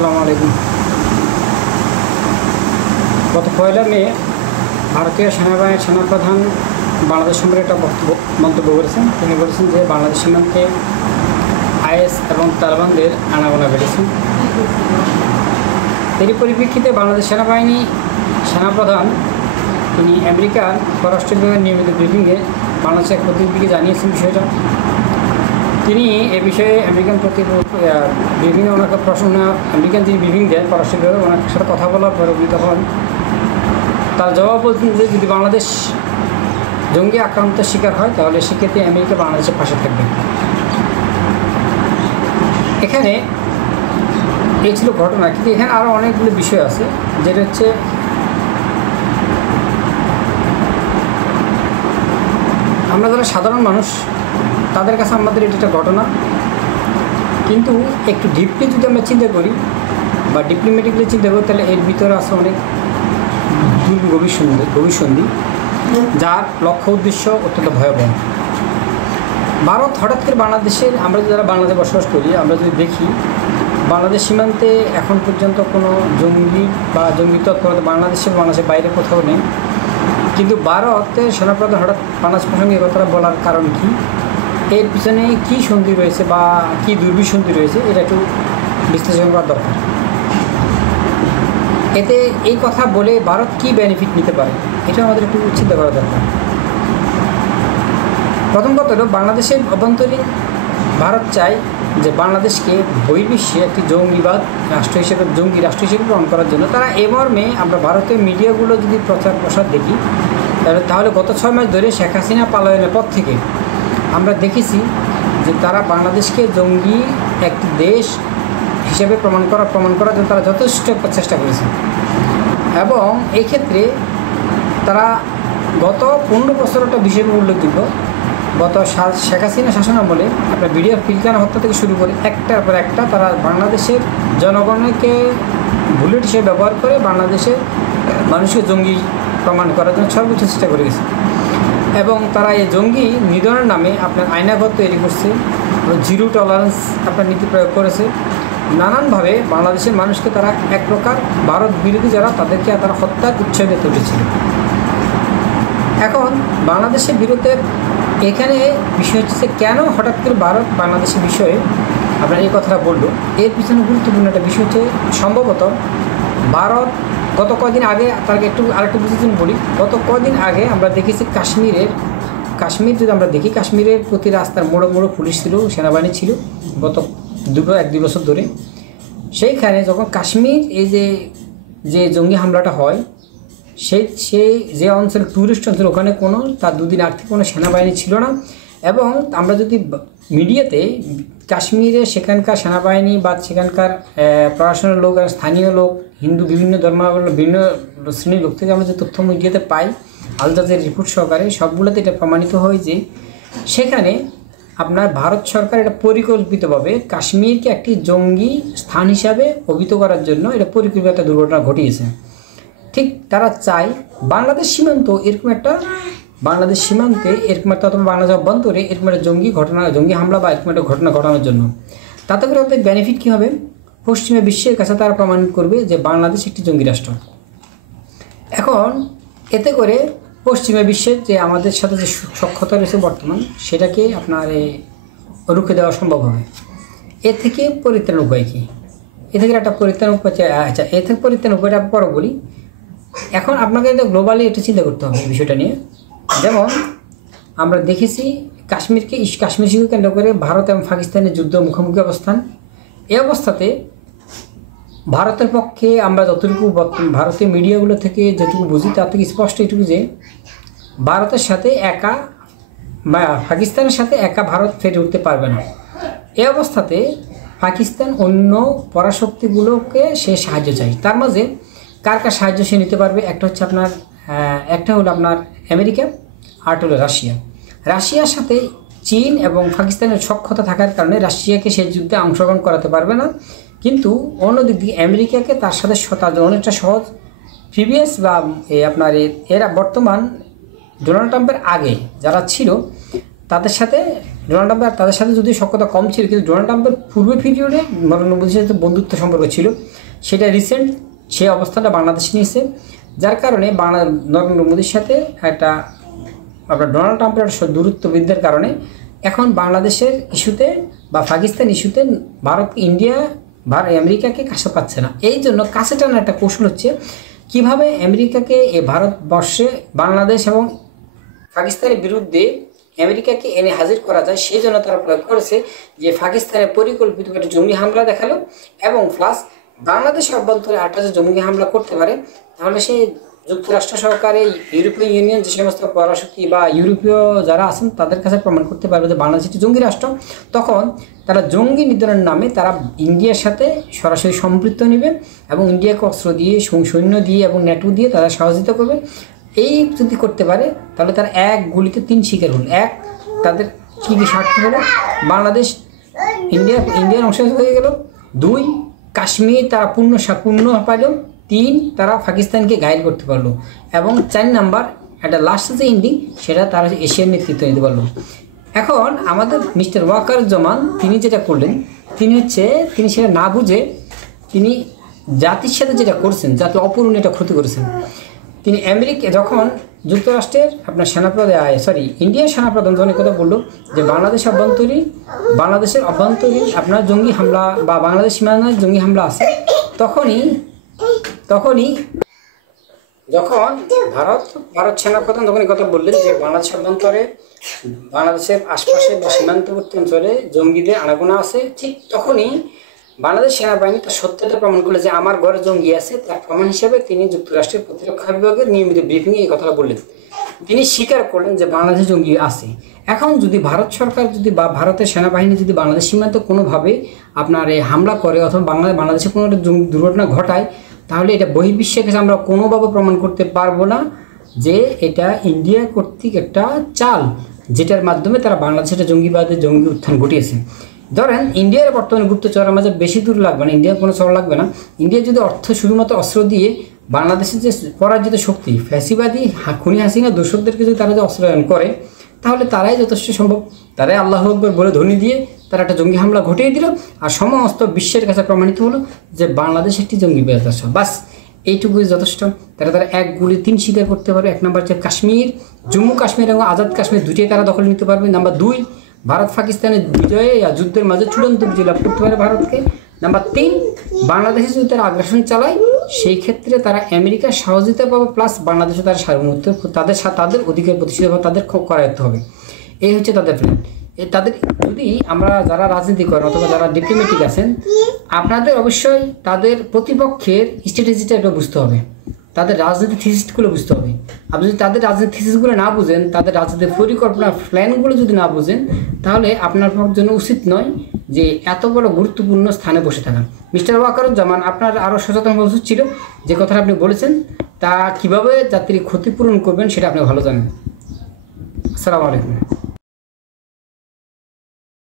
আসসালামু আলাইকুম। গত 1 মে ভারতীয় সেনাবাহিনীর সেনাপ্রধান বাংলাদেশ সম্পর্কে একটা মন্তব্য করেছেন। তিনি বলেছেন যে বাংলাদেশ সীমান্তে আইএস এবং তালেবানদের আনাগোনা বেড়েছে। এরই পরিপ্রেক্ষিতে বাংলাদেশ সেনাবাহিনী সেনাপ্রধান তিনি আমেরিকার পররাষ্ট্র বিভাগের নিয়মিত ব্রিফিংয়ে বাংলাদেশের প্রতিনিধিকে জানিয়েছেন বিষয়টা। তিনি এ বিষয়ে আমেরিকান ব্রিফিংয়ে ওনাকে আমেরিকান যিনি ব্রিফিং দেন পররাষ্ট্র বিভাগে ওনার সাথে কথা বলার পরে উনি তখন তার জবাব বলছেন যে যদি বাংলাদেশ জঙ্গি আক্রান্তের শিকার হয় তাহলে সেক্ষেত্রে আমেরিকা বাংলাদেশের পাশে থাকবে। এখানে এই ছিল ঘটনা, কিন্তু এখানে আরও অনেকগুলো বিষয় আছে, যেটা হচ্ছে আমরা যারা সাধারণ মানুষ তাদের কাছে আমাদের এটা একটা ঘটনা, কিন্তু একটু ডিপলি যদি আমরা চিন্তা করি বা ডিপ্লোম্যাটিকলি চিন্তা করি তাহলে এর ভিতরে আছে অনেক গভীর সন্ধি, যার লক্ষ্য উদ্দেশ্য অত্যন্ত ভয়াবহ। ভারত হঠাৎ করে বাংলাদেশের, আমরা যারা বাংলাদেশে বসবাস করি, আমরা যদি দেখি বাংলাদেশ সীমান্তে এখন পর্যন্ত কোনো জঙ্গি বা জঙ্গি তৎপরতা বাংলাদেশের বাইরে কোথাও নেই, কিন্তু ভারতের সেনাপ্রধান হঠাৎ বাংলাদেশ প্রসঙ্গে এই কথাটা বলার কারণ কি, এর পিছনে কী সন্ধি রয়েছে বা কী দুর্বিসন্ধি রয়েছে, এটা একটু বিশ্লেষণ করা দরকার। এতে এই কথা বলে ভারত কী বেনিফিট নিতে পারে এটা আমাদের একটু চিন্তা করা দরকার। প্রথম কথা হলো, বাংলাদেশের অভ্যন্তরীণ ভারত চায় যে বাংলাদেশকে বহির্বিশ্বে একটি জঙ্গি রাষ্ট্র হিসেবে গ্রহণ করার জন্য তারা এ মর্মে, আমরা ভারতীয় মিডিয়াগুলো যদি প্রচার প্রসার দেখি তাহলে গত 6 মাস ধরে শেখ হাসিনা পালায়নের পর থেকে আমরা দেখেছি যে তারা বাংলাদেশকে জঙ্গি একটি দেশ হিসেবে প্রমাণ করার জন্য তারা যথেষ্ট চেষ্টা করেছে। এবং এই ক্ষেত্রে তারা গত 15 বছর একটা বিষয় উল্লেখযোগ্য, গত শেখ হাসিনা শাসন আমলে আপনার বিডিআর পিলখানা হত্যা থেকে শুরু করে একটার পর একটা তারা বাংলাদেশের জনগণকে বুলেট হিসেবে ব্যবহার করে বাংলাদেশের মানুষকে জঙ্গি প্রমাণ করার জন্য সর্বোচ্চ চেষ্টা করে গেছে। এবং তারা এই জঙ্গি নিধনের নামে আপনার আইনাঘর তৈরি করছে, জিরো টলারেন্স আপনার নীতি প্রয়োগ করেছে, নানানভাবে বাংলাদেশের মানুষকে তারা এক প্রকার ভারত বিরোধী যারা তাদেরকে তারা হত্যার উচ্ছেদে তুলেছিল। এখন বাংলাদেশের বিরুদ্ধে এখানে বিষয় হচ্ছে কেন হঠাৎ করে ভারত বাংলাদেশের বিষয়ে আপনার এই কথাটা বললো, এর পিছনে গুরুত্বপূর্ণ একটা বিষয় হচ্ছে সম্ভবত ভারত গত কদিন আগে, তাকে আরেকটু বুঝেছেন বলি, গত কদিন আগে আমরা দেখেছি কাশ্মীর যদি আমরা দেখি, কাশ্মীরের প্রতি রাস্তার মোড়ে মোড়ে পুলিশ ছিল, সেনাবাহিনী ছিল গত 1-2 বছর ধরে। সেইখানে যখন কাশ্মীর এই যে জঙ্গি হামলাটা হয়, সেই যে অঞ্চল ট্যুরিস্ট অঞ্চল, ওখানে তার 2 দিন আগ থেকে কোনো সেনাবাহিনী ছিল না। এবং আমরা যদি মিডিয়াতে কাশ্মীরে সেখানকার সেনাবাহিনী বা সেখানকার প্রশাসনের লোক আর স্থানীয় লোক, হিন্দু বিভিন্ন ধর্মাবলম্বী বিভিন্ন শ্রেণীর লোক থেকে আমরা যে তথ্য মিডিয়াতে পাই আল জাজিরার রিপোর্ট সহকারে, সবগুলোতে এটা প্রমাণিত হয় যে সেখানে আপনার ভারত সরকার এটা পরিকল্পিতভাবে কাশ্মীরকে একটি জঙ্গি স্থান হিসাবে অভিহিত করার জন্য এটা পরিকল্পিত একটা দুর্ঘটনা ঘটিয়েছে। ঠিক তারা চায় বাংলাদেশ সীমান্তে এরকম একটা অথবা বাংলাদেশ অভ্যন্তরে এরকম একটা জঙ্গি হামলা বা এরকম একটা ঘটনা ঘটানোর জন্য। তাতে করে তাদের বেনিফিট কী হবে, পশ্চিমা বিশ্বের কাছে তারা প্রমাণিত করবে যে বাংলাদেশ একটি জঙ্গি রাষ্ট্র। এখন এতে করে পশ্চিমা বিশ্বের যে আমাদের সাথে যে সখ্যতা রয়েছে বর্তমান, সেটাকে আপনার রুখে দেওয়া সম্ভব হবে। এর থেকে পরিত্রাণ উপায় কী? এ থেকে একটা পরিত্রাণ উপায়, আচ্ছা, এ থেকে পরিত্রাণ উপায়টা পরে বলি। এখন আপনাকে গ্লোবালি এটা চিন্তা করতে হবে বিষয়টা নিয়ে। যেমন আমরা দেখেছি কাশ্মীর ইস্যুকে কেন্দ্র করে ভারত এবং পাকিস্তানের যুদ্ধ মুখোমুখি অবস্থান। এই অবস্থাতে ভারতের পক্ষে আমরা যতটুকু ভারতীয় মিডিয়াগুলো থেকে যেটুকু বুঝি তার থেকে স্পষ্ট এটুকু যে ভারতের সাথে একা বা পাকিস্তানের সাথে একা ভারত ফেটে উঠতে পারবে না। এই অবস্থাতে পাকিস্তান অন্য পরাশক্তিগুলোকে সে সাহায্য চায়। তার মাঝে কার সাহায্য সে নিতে পারবে, একটা হলো আপনার আমেরিকা, আরেকটা হলো রাশিয়ার সাথে চীন এবং পাকিস্তানের সখ্যতা থাকার কারণে রাশিয়াকে সে যুদ্ধে অংশগ্রহণ করাতে পারবে না, কিন্তু অন্যদিক দিয়ে আমেরিকাকে তার সাথে অনেকটা সহজ। প্রিভিয়াস বা আপনার এরা বর্তমান ডোনাল্ড ট্রাম্পের আগে যারা ছিল তাদের সাথে ডোনাল্ড ট্রাম্পের তাদের সাথে যদি সখ্যতা কম ছিল, কিন্তু ডোনাল্ড ট্রাম্পের পূর্ব পিরিয়ডে নরেন্দ্র মোদীর সাথে বন্ধুত্ব সম্পর্ক ছিল, সেটা রিসেন্ট সে অবস্থানটা বাংলাদেশ নিয়েছে, যার কারণে নরেন্দ্র মোদীর সাথে একটা আপনার ডোনাল্ড ট্রাম্পের দূরত্ব বৃদ্ধির কারণে এখন বাংলাদেশের ইস্যুতে বা পাকিস্তান ইস্যুতে আমেরিকাকে কাছে পাচ্ছে না। এই জন্য কাছে টানার একটা কৌশল হচ্ছে কীভাবে আমেরিকাকে ভারতবর্ষে বাংলাদেশ এবং পাকিস্তানের বিরুদ্ধে আমেরিকাকে এনে হাজির করা যায়। সেই জন্য তারা প্রয়োগ করেছে যে পাকিস্তানের পরিকল্পিত একটা জঙ্গি হামলা দেখালো এবং প্লাস বাংলাদেশের অভ্যন্তরে আটটা জঙ্গি হামলা করতে পারে, তাহলে সে যুক্তরাষ্ট্র সরকারে ইউরোপীয় ইউনিয়ন যে সমস্ত পরাশক্তি বা ইউরোপীয় যারা আছেন তাদের কাছে প্রমাণ করতে পারবে যে বাংলাদেশ একটি জঙ্গি রাষ্ট্র। তখন তারা জঙ্গি নিধনের নামে তারা ইন্ডিয়ার সাথে সরাসরি সম্পৃক্ত নেবে এবং ইন্ডিয়াকে অস্ত্র দিয়ে সৈন্য দিয়ে এবং ন্যাটো দিয়ে তারা সহযোগিতা করবে। এই যদি করতে পারে তাহলে তারা এক গুলিতে 3 শিকার হল। এক, তাদের কী কী স্বার্থ হলো, বাংলাদেশ ইন্ডিয়ার অংশ হয়ে গেল। 2, কাশ্মীর তারা পূর্ণ পাইল। 3, তারা পাকিস্তানকে ঘায়েল করতে পারলো। এবং 4 নাম্বার একটা লাস্ট যে এন্ডিং, সেটা তারা এশিয়ার নেতৃত্ব নিতে পারলো। এখন আমাদের মিস্টার ওয়াকারুজ্জামান তিনি যেটা করলেন, তিনি সেটা না বুঝে তিনি জাতির সাথে যেটা করছেন, জাতি অপূরণীয় একটা ক্ষতি করেছেন। তিনি যখন যুক্তরাষ্ট্রের আপনার ইন্ডিয়ার সেনাপ্রধান যখন কথা বললো যে বাংলাদেশের অভ্যন্তরীণ আপনার জঙ্গি হামলা বা বাংলাদেশ সীমানায় জঙ্গি হামলা আছে, তখনই যখন ভারত সেনাপ্রধান যখন কথা বললেন যে বাংলাদেশ অভ্যন্তরে বাংলাদেশের আশপাশে বা সীমান্তবর্তী অঞ্চলে জঙ্গিদের আনাগোনা আছে, ঠিক তখনই বাংলাদেশ সেনাবাহিনী তার সত্যতা প্রমাণ করলে যে আমার ঘরে জঙ্গি আছে, তার প্রমাণ হিসেবে তিনি যুক্তরাষ্ট্রের প্রতিরক্ষা বিভাগের নিয়মিত ব্রিফিংয়ে এই কথাটা বললেন। তিনি স্বীকার করলেন যে বাংলাদেশে জঙ্গি আছে। এখন যদি ভারত সরকার বা ভারতের সেনাবাহিনী যদি বাংলাদেশ সীমান্তে কোনোভাবে আপনার এই হামলা করে অথবা বাংলাদেশে কোনো একটা দুর্ঘটনা ঘটায়, তাহলে এটা বহির্বিশ্বের কাছে আমরা কোনোভাবে প্রমাণ করতে পারবো না যে এটা ইন্ডিয়া কর্তৃক একটা চাল, যেটার মাধ্যমে তারা বাংলাদেশের জঙ্গি উত্থান ঘটিয়েছে। ধরেন ইন্ডিয়ার বর্তমানে গুপ্তচরের মাঝে বেশি দূর লাগবে না, ইন্ডিয়ার কোনো চর লাগবে না। ইন্ডিয়া যদি শুধুমাত্র অস্ত্র দিয়ে বাংলাদেশের যে পরাজিত শক্তি ফ্যাসিবাদী খুনি হাসিনা দর্শকদেরকে যদি তারা যে অস্ত্রায়ন করে, তাহলে তারাই যথেষ্ট সম্ভব, তারাই আল্লাহু আকবার বলে ধ্বনি দিয়ে তারা একটা জঙ্গি হামলা ঘটিয়ে দিল, আর সমস্ত বিশ্বের কাছে প্রমাণিত হলো যে বাংলাদেশ একটি জঙ্গি রাষ্ট্র। বাস এইটুকুই যথেষ্ট। তারা 1 গুলি 3 শিকার করতে পারবে। 1 নম্বর হচ্ছে কাশ্মীর, জম্মু কাশ্মীর এবং আজাদ কাশ্মীর দুটোই তারা দখল নিতে পারবে। নাম্বার 2, ভারত পাকিস্তানের বিজয়ে যুদ্ধের মাঝে চূড়ান্ত বিজয় লাভ করতে পারে ভারতকে। নাম্বার 3, বাংলাদেশে যদি তারা আগ্রাসন চালায়, সেই ক্ষেত্রে তারা আমেরিকার সহযোগিতা পাবে, প্লাস বাংলাদেশে তারা সার্বভৌমত্ব তাদের অধিকার প্রতিষ্ঠিত হবে, তাদের করায়ত্ত হবে। এই হচ্ছে তাদের প্ল্যান। তাদের যদি আমরা যারা রাজনীতি করেন অথবা যারা ডিপ্লোম্যাটিক আছেন, আপনাদের অবশ্যই তাদের প্রতিপক্ষের স্ট্র্যাটেজিটা এটা বুঝতে হবে, তাদের রাজনীতি থিসিসগুলো বুঝতে হবে। আপনি যদি তাদের রাজনীতি থিসিসগুলো না বুঝেন, তাদের রাজনীতির পরিকল্পনা প্ল্যানগুলো যদি না বুঝেন, তাহলে আপনার জন্য উচিত নয় যে এত বড় গুরুত্বপূর্ণ স্থানে বসে থাকা। মিস্টার ওয়াকারুজ্জামান, আপনার আরও সচেতন হওয়া উচিত ছিল। যে কথাটা আপনি বলেছেন তা কীভাবে যাত্রী ক্ষতিপূরণ করবেন সেটা আপনি ভালো জানেন। আসসালামু আলাইকুম।